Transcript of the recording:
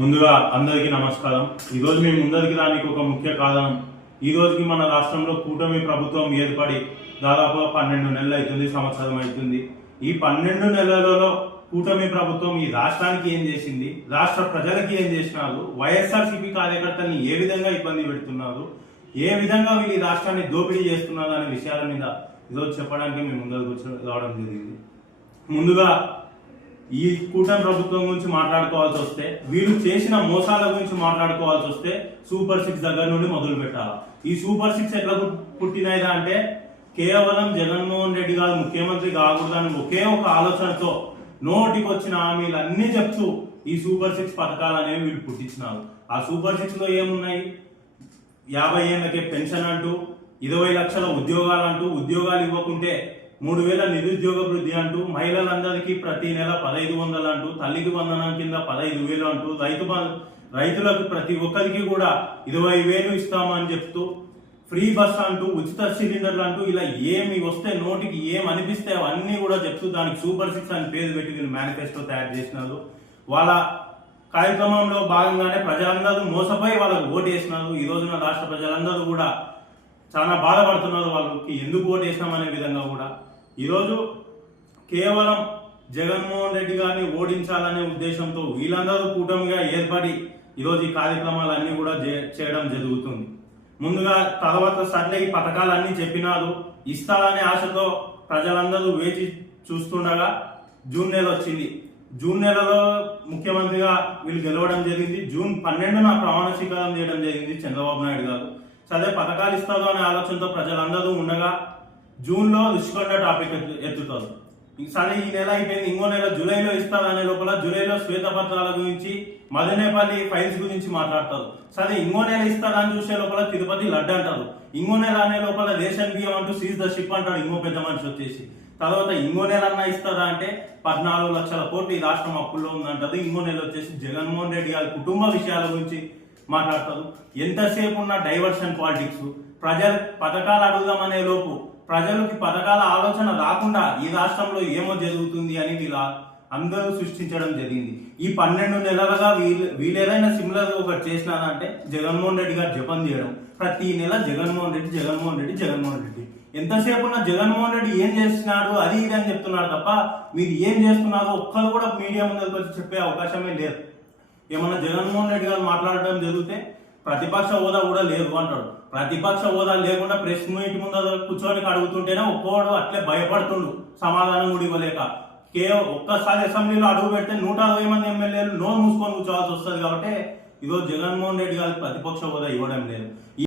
ముందుగా అందరికీ నమస్కారం. ఈరోజు మేము మీ ముందరికి రానికి ఒక ముఖ్య కారణం. ఈ రోజుకి మన రాష్ట్రంలో కూటమి ప్రభుత్వం ఏర్పడి దాదాపు పన్నెండు నెలలు అవుతుంది సంవత్సరం అవుతుంది. ఈ పన్నెండు నెలలలో కూటమి ప్రభుత్వం ఈ రాష్ట్రానికి ఏం చేసింది? రాష్ట్ర ప్రజలకి ఏం చేసినారు? వైఎస్ఆర్సీపీ కార్యకర్తల్ని ఏ విధంగా ఇబ్బంది పెడుతున్నారు? ఏ విధంగా వీళ్ళు ఈ రాష్ట్రాన్ని దోపిడీ చేస్తున్నారు అనే విషయాల మీద ఈరోజు చెప్పడానికి మేము ముందరకు వచ్చి రావడం జరిగింది. ముందుగా ఈ కూటమి ప్రభుత్వం గురించి మాట్లాడుకోవాల్సి వస్తే వీరు చేసిన మోసాల గురించి మాట్లాడుకోవాల్సి వస్తే సూపర్ సిక్స్ దగ్గర నుండి మొదలు పెట్టాలి? ఈ సూపర్ సిక్స్ ఎట్లా పుట్- పుట్టినాయిరా అంటే కేవలం జగన్మోహన్ రెడ్డి గారు ముఖ్యమంత్రి కాకూడదని ఒకే ఒక ఆలోచనతో నోటికి వచ్చిన హామీలు అన్ని చెప్తూ ఈ సూపర్ సిక్స్ పథకాలు అనేవి వీళ్ళు పుట్టించినారు. ఆ సూపర్ సిక్స్లో ఏమున్నాయి? యాభై ఏళ్ళకే పెన్షన్ అంటూ ఇరవై లక్షల ఉద్యోగాలు అంటూ ఉద్యోగాలు ఇవ్వకుంటే మూడు వేల నిరుద్యోగ వృద్ధి అంటూ మహిళలందరికీ ప్రతి నెల పదహైదు వందలు అంటూ తల్లికి వందనం కింద పదహైదు వేలు అంటూ రైతు బంధు రైతులకు ప్రతి ఒక్కరికి కూడా ఇరవై వేలు ఇస్తామని చెప్తూ ఫ్రీ బస్ అంటూ ఉచిత సిలిండర్లు అంటూ ఇలా ఏమి వస్తే నోటికి ఏం అనిపిస్తే అవన్నీ కూడా చెప్తూ దానికి సూపర్ సిక్స్ అని పేరు పెట్టి వీళ్ళు మేనిఫెస్టో తయారు చేసినారు. వాళ్ళ కార్యక్రమంలో భాగంగానే ప్రజలందరూ మోసపోయి వాళ్ళకు ఓటు వేసినారు. ఈ రోజున రాష్ట్ర ప్రజలందరూ కూడా చాలా బాధపడుతున్నారు వాళ్ళకి ఎందుకు ఓటు వేసినామనే విధంగా కూడా. ఈరోజు కేవలం జగన్మోహన్ రెడ్డి గారిని ఓడించాలనే ఉద్దేశంతో వీళ్ళందరూ కూటమిగా ఏర్పడి ఈరోజు ఈ కార్యక్రమాలన్నీ కూడా చే- చేయడం జరుగుతుంది. ముందుగా తర్వాత సర్లే ఈ పథకాలన్నీ చెప్పినారు. ఇస్తారనే ఆశతో ప్రజలందరూ వేచి చూస్తుండగా జూన్ నెల వచ్చింది. జూన్ నెలలో ముఖ్యమంత్రిగా వీళ్ళు గెలవడం జరిగింది. జూన్ పన్నెండున ప్రమాణ స్వీకారం చేయడం జరిగింది చంద్రబాబు నాయుడు గారు. సరే పథకాలు ఇస్తారు అనే ఆలోచనతో ప్రజలందరూ ఉండగా జూన్లో రుషికొండ టాపిక్ ఎత్తు- ఎత్తుతారు సరే ఈ నెల అయిపోయింది. ఇంకో నెల జూలైలో ఇస్తారు అనే లోపల జూలైలో శ్వేతపత్రాల గురించి మదనేపల్లి ఫైల్స్ గురించి మాట్లాడతారు. సరే ఇంకో నెల ఇస్తారని చూసే లోపల తిరుపతి లడ్డు అంటారు. ఇంకో నెల అనే లోపల రేషన్ బియ్యం అంటూ సీజ్ ద షిప్ అంటాడు ఇంకో పెద్ద మనిషి వచ్చేసి. తర్వాత ఇంకో నెల అన్న ఇస్తారా అంటే పద్నాలుగు లక్షల కోట్లు ఈ రాష్ట్రం అప్పుల్లో ఉందంటారు. ఇంకో నెల వచ్చేసి జగన్మోహన్ రెడ్డి గారి కుటుంబ విషయాల గురించి మాట్లాడతారు. ఎంతసేపు ఉన్న డైవర్షన్ పాలిటిక్స్ ప్రజలు పథకాలు అడుగుదామనే లోపు ప్రజలకి పథకాల ఆలోచన రాకుండా ఈ రాష్ట్రంలో ఏమో జరుగుతుంది అని వీళ్ళ అందరూ సృష్టించడం జరిగింది. ఈ పన్నెండు నెలలుగా వీళ్ళు వీళ్ళేదైనా సిమిలర్ ఒకటి చేసినారంటే జగన్మోహన్ రెడ్డి గారు జపం చేయడం. ప్రతి నెల జగన్మోహన్ రెడ్డి జగన్మోహన్ రెడ్డి జగన్మోహన్ రెడ్డి. ఎంతసేపు ఉన్న జగన్మోహన్ రెడ్డి ఏం చేస్తున్నాడు అది ఇది అని చెప్తున్నాడు తప్ప మీరు ఏం చేస్తున్నారో ఒక్కరు కూడా మీడియా ముందరికి వచ్చి చెప్పే అవకాశమే లేదు. ఏమన్నా జగన్మోహన్ రెడ్డి గారు మాట్లాడడం జరిగితే ప్రతిపక్ష హోదా కూడా లేదు అంటాడు. ప్రతిపక్ష హోదా లేకుండా ప్రెస్ మీట్ ముందు కూర్చొని అడుగుతుంటేనే ఒక్కోడు అట్లే భయపడుతుండు. సమాధానం కూడా ఇవ్వలేక. కేవలం ఒక్కసారి అసెంబ్లీలో అడుగు పెడితే నూట అరవై మంది ఎమ్మెల్యేలు నోరు మూసుకొని కూర్చోవాల్సి వస్తుంది కాబట్టి ఈరోజు జగన్మోహన్ రెడ్డి గారికి ప్రతిపక్ష హోదా ఇవ్వడం లేదు.